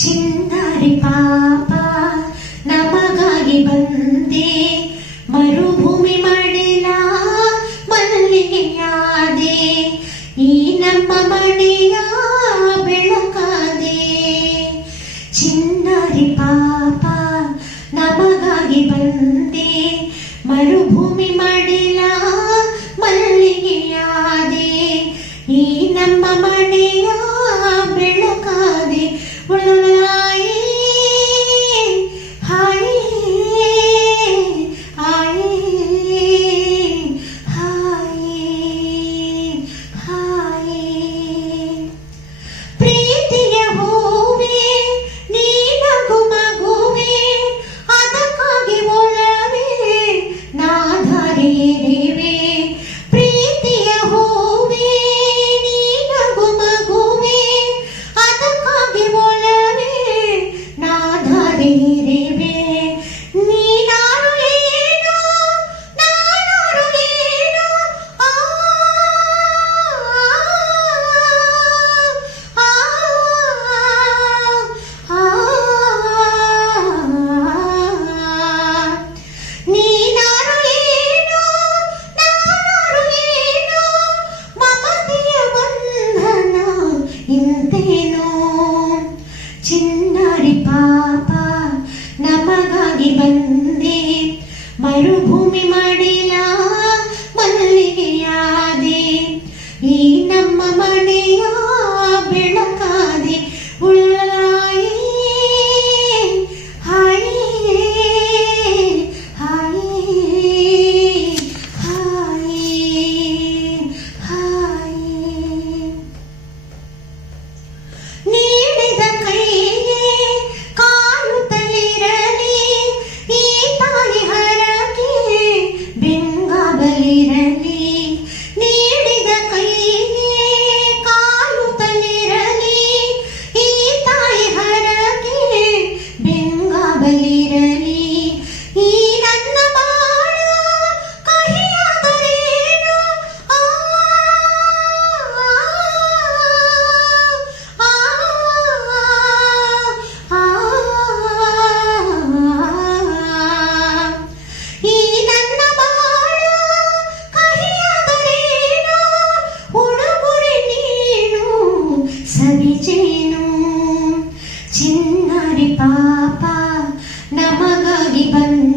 ಚಿನ್ನಾರಿ ಪಾಪ ನಮಗಾಗಿ ಬಂದೆ, ಮರುಭೂಮಿ ಮಡಿಲ ಮಲ್ಲಿಗೆಯಾದೆ, ಈ ನಮ್ಮ ಮನೆಯ ಬೆಳಕಾದೆ. ಚಿನ್ನಾರಿ ಪಾಪ ನಮಗಾಗಿ ಬಂದೆ, ಮರುಭೂಮಿ ಮಡಿಲ ಮಲ್ಲಿಗೆಯಾದೆ, ಈ ನಮ್ಮ ಮನೆಯ ಬೆಳಕಾದೆ. ಪ್ರೀತಿಯ ಹೂವೇ ನೀನಗು ಮಗುವೇ, ಅದಕ್ಕಾಗಿ ಒಲವೇ ನಾಧರಿರುವೆ. ಪ್ರೀತಿಯ ಹೂವೇ ನೀನಗು ಮಗುವೇ, ಅದಕ್ಕಾಗಿ ಒಲವೇ ನಾಧರಿರುವೆ. ನೀನಾರು ಏನೋ ನಾನಾರು ಏನೋ, ನೀನಾರು ಏನೋ ನಾನಾರು ಏನೋ, ಮಮತೆಯ ಬಂಧನ ಇಂತೇನೋ. ಚಿನ್ನಾರಿ ಪಾಪ ನಮಗಾಗಿ ಬಂದೆ, ಮರುಭೂಮಿ ಮಡಿಲ ಮಲ್ಲಿಗೆಯಾದೆ, ಈ ನಮ್ಮ ಮನೆಯ ಬೆಳಕಾದೆ. ಉಳ್ಳಾಯಿ ಹಾಯಿ ಹಾಯಿ ಹಾಯಿ ಹಾಯಿ. ನೀಡಿದ ಕೈಗೆ ಕಾಯುತ್ತಲಿರಲಿ, ಈ ತಾಯಿ ಹರಕೆ ಬೆಂಗಾಗಲಿರಲಿ. ನೀಡಿದ ಕೈಗೆ ಕಾಯುತ್ತಲಿರಲಿ, ಈ ತಾಯಿ ಹರಕೆ ಬೆಂಗಾಗಲಿರಲಿ. ಈ ನನ್ನ ಬಾಳು ಕಹಿಯಾದರೇನು, ಆ ಆ ಆ. ಈ ನನ್ನ ಬಾಳು ಕಹಿಯಾದರೇನು, ಉಡುಗೊರೆ ನೀನು ಸವಿಜೇನು. ಚಿನ್ನಾರಿ ಪಾಪ ನಮಗಾಗಿ ಬಂದೆ,